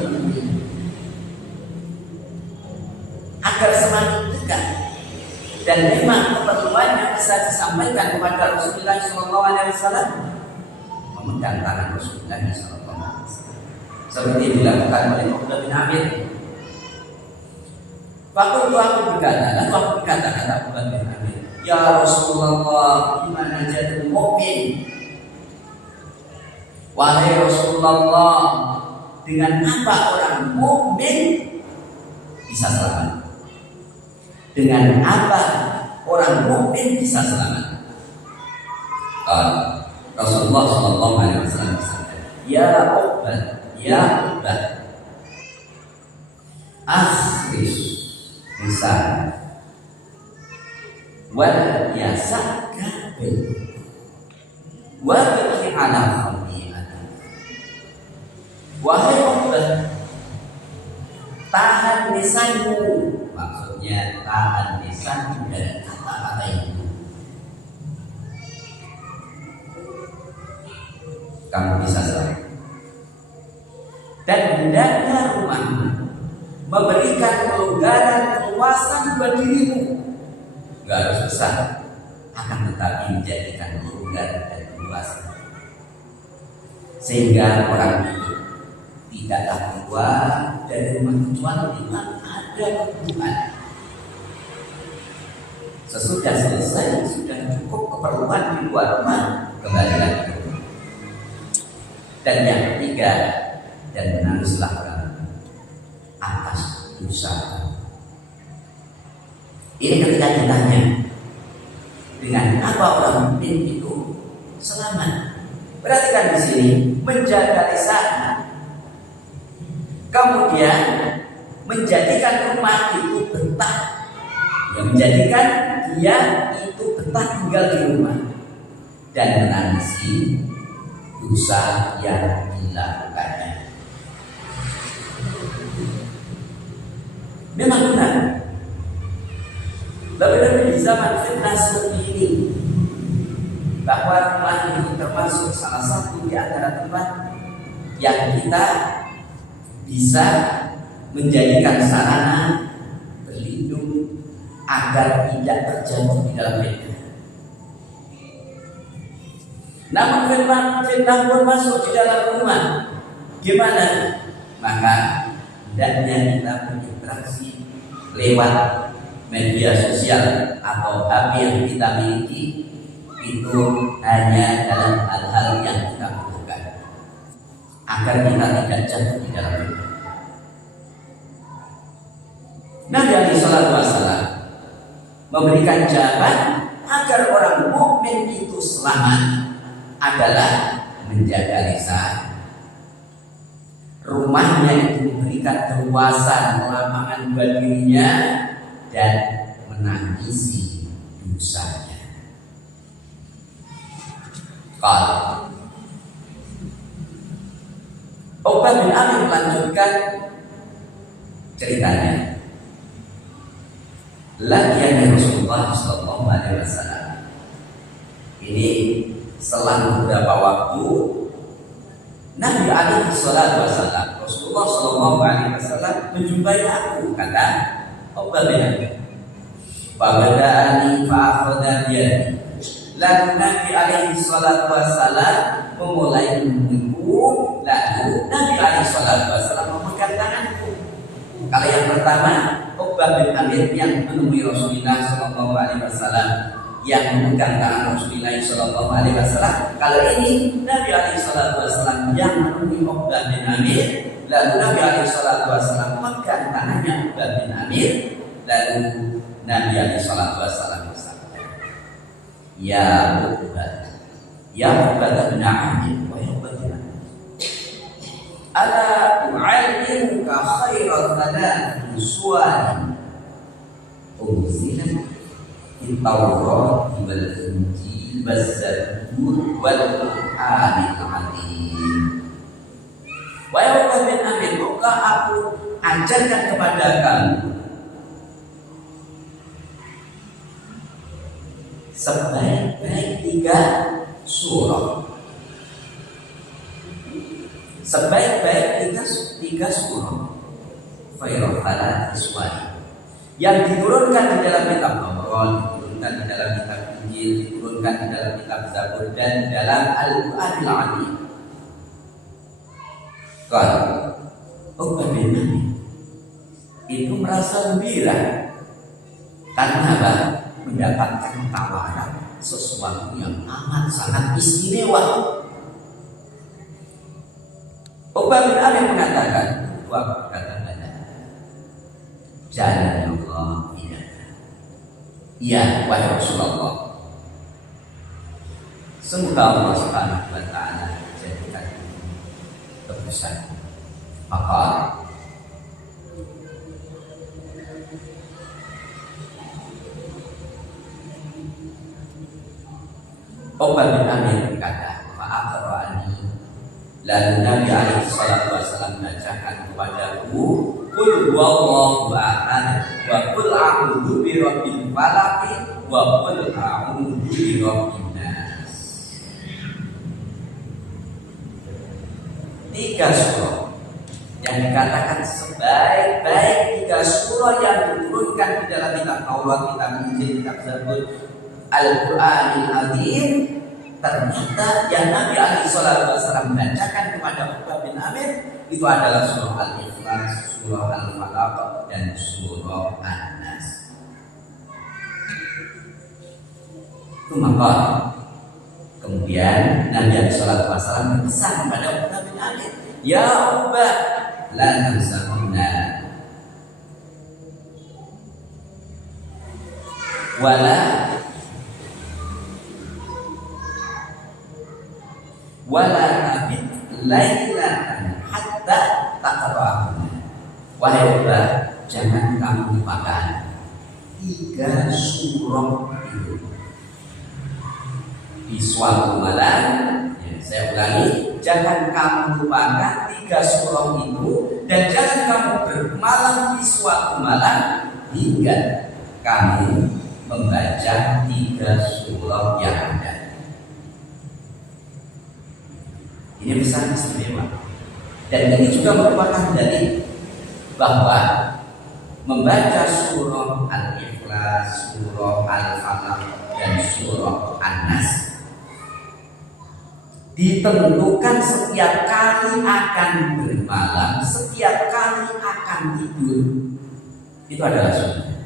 agar semakin dekat. Dan memang keperluannya bisa disampaikan kepada Rasulullah sallallahu alaihi wasallam memegang tangan Rasulullah sallallahu alaihi wasallam, seperti dilakukan oleh Uqbah bin Amir. Waktu aku berkata, lalu aku berkata kata Uqbah bin Amir, ya Rasulullah, gimana jadi mukmin? Wahai Rasulullah, dengan apa orang mukmin bisa selamat? Dengan apa orang mukmin bisa selamat? Rasulullah sallallahu alaihi wasallam bersabda, ya Uqbah, ya Uqbah, akhris lisan wal yasaka bil wa bi ala khamiyati. Wahai Uqbah, tahan lisanmu. Maksudnya tahan lisan dari kata-kata itu. Kamu bisa selamat. Dan hendaknya rumahmu memberikan kelonggaran keluasan buat dirimu. Gak harus besar, akan tetapi menjadikan kelonggaran dan keluasan, sehingga orang itu tidaklah keluar dari rumah kecuali dengan ada kebutuhan. Sesudah selesai, sudah cukup keperluan di luar rumah, kembali lagi. Dan yang ketiga, dan menangislah atas dosa. Ini ketika ditanya, dengan apa orang mukmin itu selamat? Perhatikan di sini, menjaga lisan, kemudian menjadikan rumah itu betah, yang menjadikan dia itu betah tinggal di rumah, dan menangisi dosa yang dilakukannya. Memang benar, lebih-lebih di zaman fitnah seperti ini, bahwa rumah itu termasuk salah satu di antara tempat yang kita bisa menjadikan sarana berlindung agar tidak terjatuh di dalam fitnah. Namun fitnah pun masuk di dalam rumah. Gimana? Maka hendaknya kita berinteraksi lewat media sosial atau HP yang kita miliki itu hanya dalam hal-hal yang kita butuhkan, agar kita tidak jatuh di dalam fitnah. Nabi alaihi salatu wasallam memberikan jawaban agar orang mukmin itu selamat adalah menjaga lisan. Rumahnya itu memberikan keluasan, kelapangan buat dirinya, dan menangisi dosanya. Kalau Uqbah bin Amir melanjutkan ceritanya, lakian Rasulullah sallallahu alaihi wasallam. Ini selang beberapa waktu Nabi alaihi salatu wasallam, Rasulullah sallallahu alaihi wasallam menjumpai aku, kata Uqbah bin Amir. Fabada'ani fa'akhadha biyadi. Lalu Nabi alaihi salatu wassalam memulai memikul. Lalu Nabi alaihi salatu wassalam memegang tanganku. Kalau yang pertama Uqbah bin Amir yang menemui Rasulullah sallallahu alaihi wasallam, yang memegang tangan Rasulullah sallallahu alaihi wasallam. Kalau ini Nabi alaihi salatu wassalam yang menemui Uqbah bin Amir. Lalu Nabi alaihi salatu wassalam memegang tangannya Uqbah bin Amir. Lalu Nabi alaihi salatu wassalam bersabda, Ya Uqbah, Ya Uqbah bin Amir, wa ya Uqbah bin Amir, ala u'allimuka khairan thalathi suwarin unzilat fit Taurat wal Injil waz Zabur wal Qur'anil Azim. Wa ya Uqbah bin Amir, maka aku ajarkan kepada kamu sebaik-baik 3 surah. Sebaik-baik 3 surah. Khairul Iswari yang diturunkan di dalam kitab Taurat, diturunkan di dalam kitab Injil, diturunkan di dalam kitab Zabur dan dalam Al-Qur'anil Azim. Kalau Uqbah bin Amir itu merasa gembira karena apa? Mendapatkan tawaran sesuatu yang amat sangat istimewa. Uqbah bin Amir mengatakan, "Wa kata-kata, Jalan Allah tidak." Ya, wahai Rasulullah, semoga Allah Subhanahu wa taala jadikan tebusan. Maka Uqbah bin Amir berkata, "Fa'aqra'ani." Lalu Nabi alaihi salatu wasallam bacakan kepadaku, "Qul huwallahu ahad wa qul a'udzu birabbil falaq wa qul a'udzu birabbin nas." 3 surah yang dikatakan sebaik-baik 3 surah yang diturunkan di dalam kitab Taurat, kitab Injil, kitab Zabur, Al-Qur'anil Azim. Ternyata yang Nabi alaihi salatu wasallam bacakan kepada Uqbah bin Amir itu adalah surah Al-Ikhlas, surah Al-Falaq dan surah An-Nas. Itu maka kemudian Nabi alaihi salatu wasallam berpesan kepada Uqbah bin Amir, "Ya Uqbah, la tansahunna wala tabit lailatan hatta taqra'ahunna." Wahai Uqbah, jangan kamu lupakan 3 surah itu di suatu malam. Saya ulangi, jangan kamu lupakan 3 surah itu, dan jangan kamu bermalam di suatu malam hingga kamu membaca 3 surah yang ada. Ini pesan istimewa, dan ini juga merupakan dalil bahwa membaca surah Al-Ikhlas, surah Al-Falaq dan surah An-Nas ditentukan setiap kali akan bermalam, setiap kali akan tidur. Itu adalah sunnah.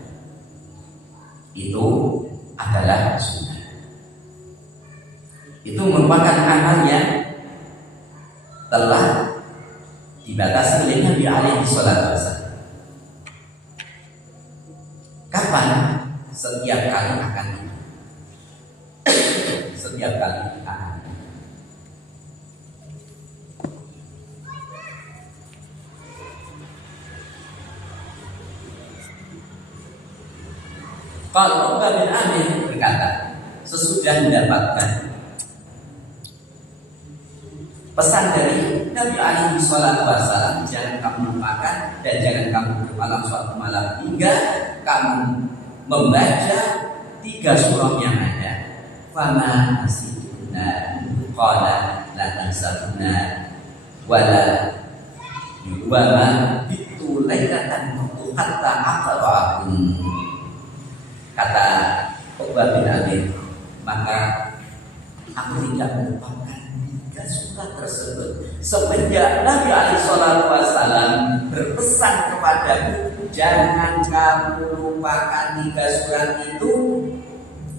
Itu adalah sunnah. Itu merupakan amal yang telah dibatasi oleh Nabi alaihi salatu wasallam. Kapan? Setiap kali akan tidur. Setiap kali akan tidur. Kalau Uqbah bin Amir berkata, sesudah mendapatkan pesan dari Nabi alaihi salatu wasallam, jangan kamu lupakan dan jangan kamu bermalam suatu malam hingga kamu membaca 3 surah yang ada. Fama nasibuna qala la tansabuna wala yuwama bitu lailatan hatta aqra'akum. Kata Uqbah bin Amir, maka aku tidak melupakan 3 surat tersebut semenjak Nabi SAW berpesan kepadaku, jangan kamu lupakan 3 surat itu,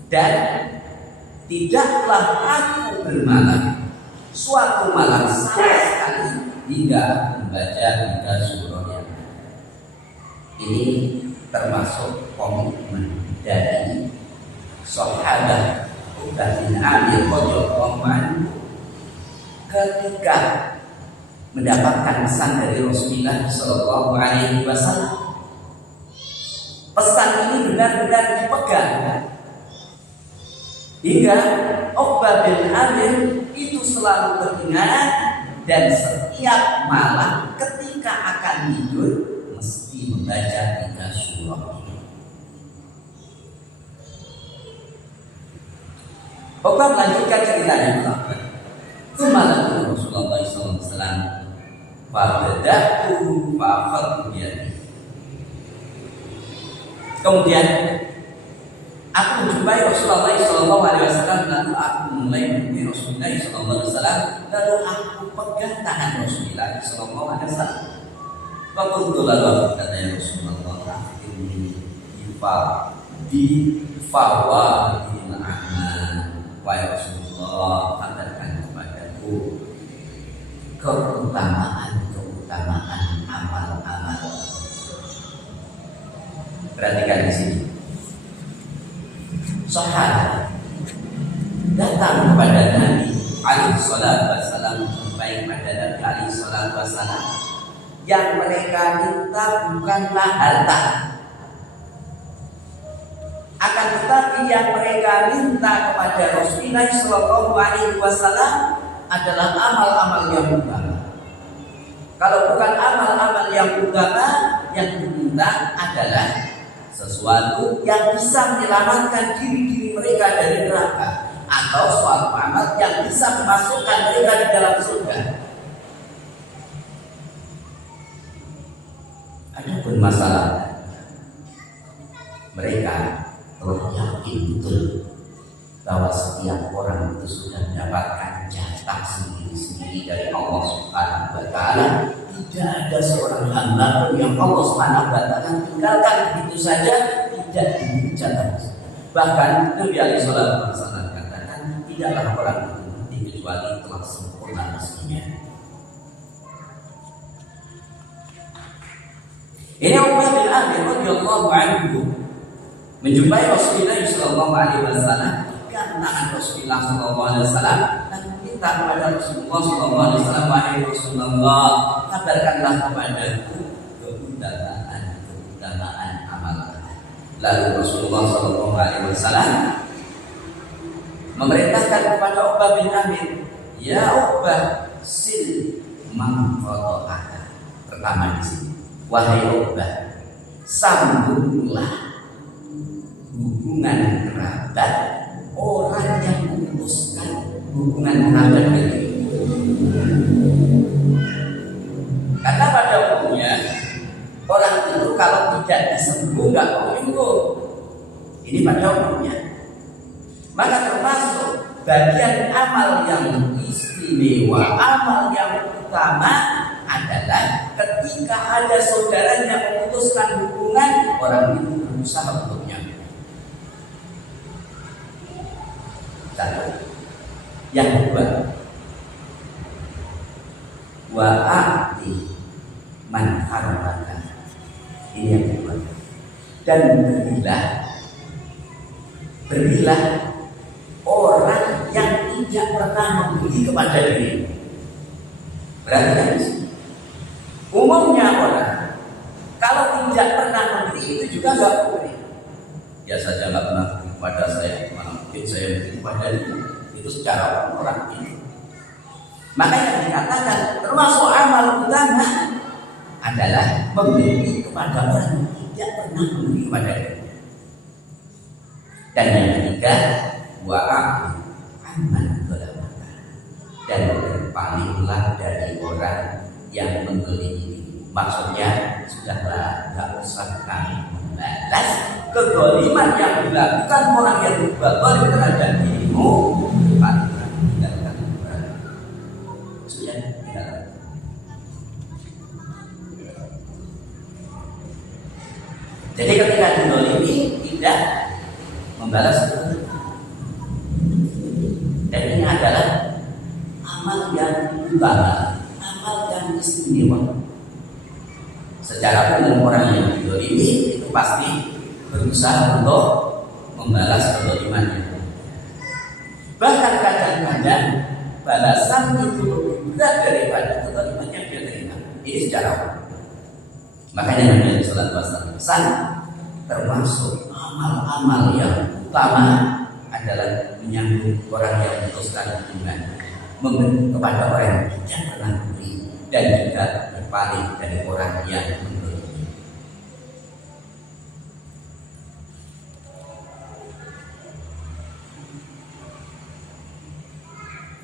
dan tidaklah aku bermalam suatu malam sama sekali hingga membaca 3 surah yang ini. Termasuk komitmen dari sahabat Uqbah bin Amir radhiyallahu anhu ketika mendapatkan pesan dari Rasulullah sallallahu alaihi wasallam. Pesan ini benar-benar dipegang hingga Uqbah bin Amir itu selalu teringat, dan setiap malam ketika akan tidur mesti membaca 3 surah ini. Uqbah melanjutkan ceritanya. Kemarin Rasulullah SAW fabada'tuhu fa'akhadtu biyadihi. Kemudian aku menjumpai Rasulullah SAW, lalu aku mulai menemui Rasulullah SAW, lalu aku pegang tangan Rasulullah SAW. Waktu lalu aku kata, ya Rasulullah, ini di fawadil amal. Wahai Rasulullah, katakan kepadaku keutamaan amal-amal. Perhatikan di sini. Sahabat datang kepada Nabi alaihi salatu wasallam, baik pada Nabi alaihi salatu wasallam, yang mereka minta bukanlah harta, akan tetapi yang mereka minta kepada Rasulullah sallallahu alaihi wasallam adalah amal-amal yang utama. Kalau bukan amal-amal yang utama, yang diminta adalah sesuatu yang bisa menyelamatkan diri mereka dari neraka, atau suatu amal yang bisa memasukkan mereka di dalam surga. Adapun masalah mereka telah yakin betul bahwa setiap orang itu sudah mendapatkan jatah sendiri-sendiri dari Allah Subhanahu wa Ta'ala. Tidak ada seorang hamba pun yang Allah Subhanahu wa Ta'ala tinggalkan begitu saja, tidak diberi jatah. Bahkan Nabi alaihi salatu wasallam katakan, tidaklah orang itu mati kecuali telah sempurna rezekinya. Ini Uqbah bin Amir radhiyallahu anhu menjumpai Rasulullah sallallahu alaihi wasallam, pegang tangan Rasulullah sallallahu alaihi wasallam dan minta kepada Rasulullah sallallahu alaihi wasallam, wahai Rasulullah, kabarkanlah kepadaku keutamaan amalan. Lalu Rasulullah sallallahu alaihi wasallam memerintahkan kepada Uqbah bin Amir, ya Uqbah, sil man qata'aka. Pertama di sini, wahai Uqbah, sambunglah hubungan kerabat orang yang memutuskan hubungan kerabat itu. Karena pada umumnya orang itu kalau tidak disambung nggak mau nyambung. Ini pada umumnya. Maka termasuk bagian amal yang istimewa, amal yang utama adalah ketika ada saudaranya memutuskan hubungan, orang itu berusaha untuk nyambung. Satu. Yang kedua, wa'ati man harmaka. Ini yang kedua. Dan berilah orang yang tidak pernah memberi kepada diri. Berarti umumnya orang kalau tidak pernah memberi itu juga nggak boleh. Ya saja nggak pernah beri kepada saya, mana mungkin saya beri kepada dia. Itu secara orang ini. Maka yang dikatakan termasuk amal utama adalah memberi kepada orang yang tidak pernah memberi kepada dia. Dan yang ketiga, wa'afu amman zalamaka, dan berpalinglah dari orang yang menzalimi. Maksudnya sudahlah, tak usah kami membalas kezaliman yang dilakukan orang yang berbuat zalim terhadap dirimu, paling tinggalkan sudah tinggalkan. Jadi ketika dizalimi tidak membalas kebaikan. Dan ini adalah amal yang utama, amal yang istimewa. Secara umum orang yang dizalimi itu pasti berusaha untuk membalas kezalimannya. Bahkan kadang-kadang balasan itu lebih berat daripada kezaliman yang dia terima. Ini secara umum. Makanya Nabi sallallahu alaihi wasallam termasuk amal-amal yang utama adalah menyambut orang yang memutuskan hubungan, memberi kepada orang yang tidak pernah memberi, dan juga berpaling dari orang yang memberi.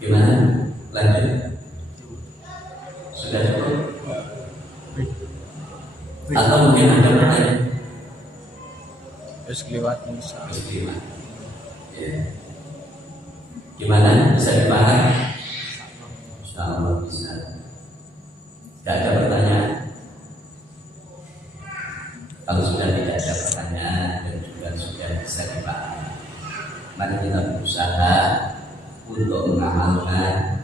Gimana? Lanjut? Sudah cukup? Atau mungkin ada pertanyaan? Terus kelewat Musa. Ya. Gimana? Bisa dipahami? Insyaallah bisa. Tidak ada pertanyaan? Kalau sudah tidak ada pertanyaan dan juga sudah bisa dipahami, mari kita berusaha untuk mengamalkan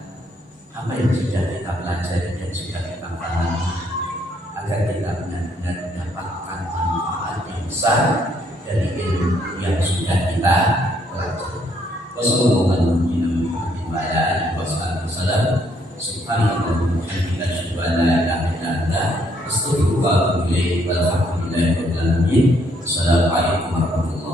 apa yang sudah kita pelajari dan sudah kita pahami, agar kita benar-benar mendapatkan manfaat yang besar dari ilmu yang sudah kita pelajari. Wassalamualaikum warahmatullahi wabarakatuh. Subhanallah wa bihamdihi asyhadu an la ilaha illa anta astaghfiruka wa atubu ilaik. Walhamdulillahi rabbil alamin. Wassalamualaikum warahmatullahi wabarakatuh.